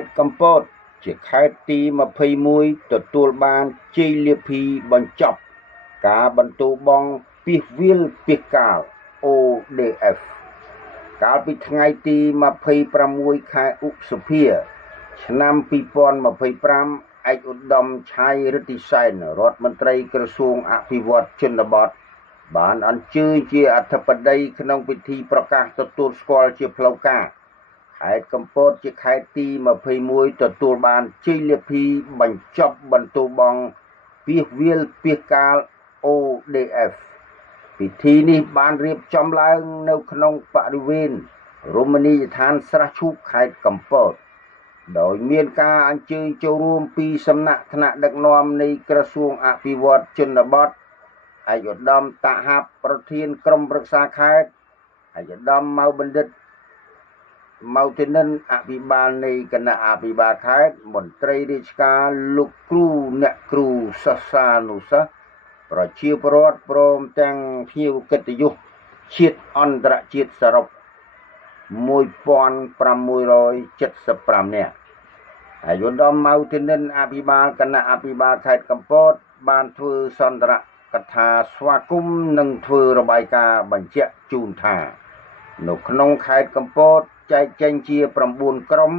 ត្តកំពតជាខេត្តទី21ទទួលបានជ័យលាភីបញ្ចប់ការបន្ទោបង់ពាសវាលពាសកាល ODF កាលពីថ្ងៃទី26ខែឧសភាឆ្នាំ2025ឯកឧត្តមឆៃរិទ្ធិសែនរដ្ឋមន្ត្រីក្រសួងអភិវឌ្ឍជនបទបានអញ្ជើញជាអធិបតីក្នុងពិធីប្រកាសទទួលស្គាល់ជាផ្លូវការខេត្តកំពតជាខេត្តទី21ទទួលបានជ័យលាភីបញ្ចប់បន្ទោបង់ពាសវាលពាសកាល ODF ពិធីនេះបានរៀបចំឡើងនៅក្នុងបរិវេណរមណីយដ្ឋានស្រះឈូកខេត្តកំពតដោយមានការអញ្ជើញចូលរួមពីសំណាក់ថ្នាក់ដឹកនាំនៃក្រសួងអភិវឌ្ឍជនបទឯកឧត្តមតាហាប់ប្រធានក្រុមប្រឹក្សាខេត្តឯកឧត្តមម៉ៅបណ្ឌិតម៉ៅទិនិនអភិបាលនៃគណៈអភិបាលខេត្តមន្ត្រីរាជការលោកគ្រូអ្នកគ្រូសិស្សានុសិស្សប្រជាពលរដ្ឋព្រមទាំងភ្ញៀវកិត្តិយសជាតិអន្តរជាតិសរុប1675នាក់ឯកឧត្តមម៉ៅទិនិនអភិបាលគណៈអភិបាលខេត្តកំពតបានធ្វើសន្ទរកថាស្វាគមន៍និងធ្វើរបាយការណ៍បញ្ជាក់ជូនថានៅក្នុងខេត្តកំពតចែកចេញជា9ក្រុម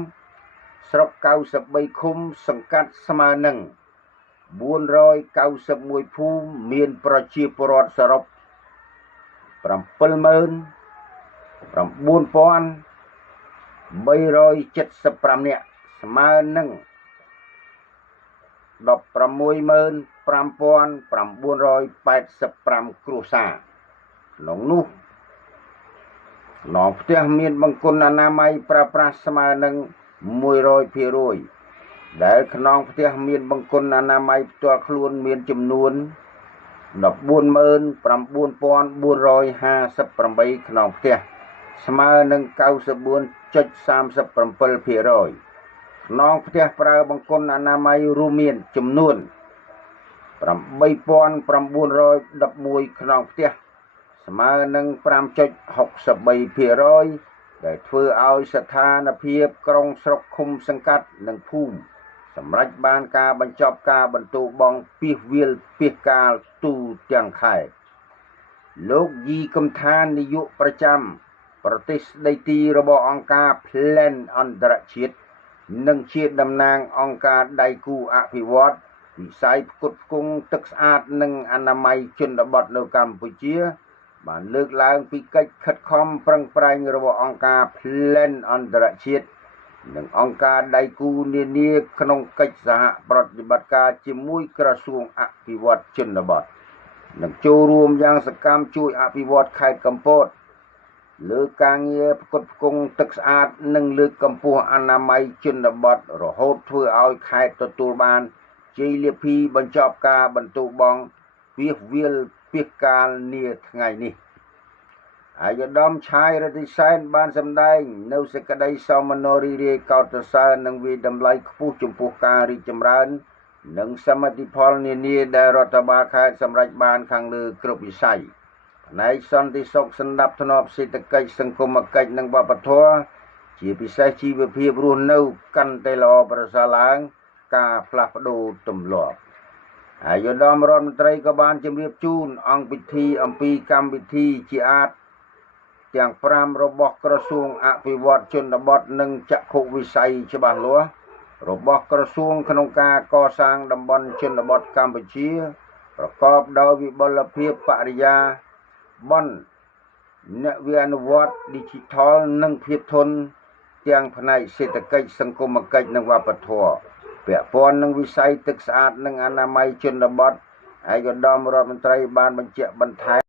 ស្រុក93ឃុំសង្កាត់ស្មើនឹង491ភូមិមានប្រជាពលរដ្ឋសរុប79375នាក់ស្មើនឹង165,985គ្រួសារក្នុងនោះខ្នងផ្ទះមានបង្គន់អនាម័យប្រើប្រាស់ស្មើនឹង100%ដែលខ្នងផ្ទះមានបង្គន់អនាម័យផ្ទាល់ខ្លួនមានចំនួន149,458ខ្នងផ្ទះស្មើនឹង 94.37%ខ្នងផ្ទះប្រើបង្គន់អនាម័យរួមមានចំនួន8,911ខ្នងផ្ទះស្មើនឹង 5.63% ដែលធ្វើឲ្យស្ថានភាពក្រុងស្រុកឃុំសង្កាត់និងភូមិសម្រាប់បានការបញ្ចប់ការបន្ទោបង់ពាសវាលពាសកាលទូទាំងខេត្តលោកយីកំថាននាយកប្រចាំប្រទេសស្ដីទីរបស់អង្គការ Plan អន្តរជាតិនិងជាតំណាងអង្គការដៃគូអភិវឌ្ឍវិស័យផ្គត់ផ្គង់ទឹកស្អាតនិងអនាម័យជនបទនៅកម្ពុជាបានលើកឡើងពីកិច្ចខិតខំប្រឹងប្រែងរបស់អង្គការ Plan អន្តរជាតិនិងអង្គការដៃគូនានាក្នុងកិច្ចសហប្រតិបត្តិការជាមួយក្រសួងអភិវឌ្ឍជនបទនិងចូលរួមយ៉ាងសកម្មជួយអភិវឌ្ឍខេត្តកំពតលើការងារផ្គត់ផ្គង់ទឹកស្អាតនិងលើកកម្ពស់អនាម័យជនបទរហូតធ្វើឲ្យខេត្តទទួលបានជ័យលាភីបញ្ចប់ការបន្ទោបង់ពាសវាលពាសកាលនាថ្ងៃនេះឯកឧត្តមឆៃរិទ្ធិសែនបានសម្ដែងនៅសេចក្តីសោមនស្សរីករាយកោតសរសើរនិងវាយតម្លៃខ្ពស់ចំពោះការរីកចម្រើននិងសមិទ្ធផលនានាដែលរដ្ឋបាលខេត្តសម្រេចបានខាងលើគ្រប់វិស័យផ្នែកសន្តិសុខសណ្ដាប់ធ្នាប់សេដ្ឋកិច្ចសង្គមគិច្ចនិងវប្បធម៌ជាពិសេសជីវភាពរស់នៅកាន់តែល្អប្រសើរឡើងការផ្លាស់ប្ដូរទម្លាប់ឯកឧត្តមរដ្ឋមន្ត្រីក៏បានជម្រាបជូនអង្គពិធីអំពីកម្មវិធីជាអាចទាំង5របស់ក្រសួងអភិវឌ្ឍជនបទនិងចក្ខុវិស័យច្បាស់លាស់របស់ក្រសួងក្នុងការកសាងតំបន់ជនបទកម្ពុជាប្រកបដោយវិបុលភាពបរិយាបន្ននវានុវត្តន៍ Digital និងភាពធន់ទាំងផ្នែកសេដ្ឋកិច្ចសង្គមគិច្ចនិងវប្បធម៌ពាក់ព័ន្ធនឹងវិស័យទឹកស្អាតនិងអនាម័យជនបទឯកឧត្តមរដ្ឋមន្ត្រីបានបញ្ជាក់បន្ថែម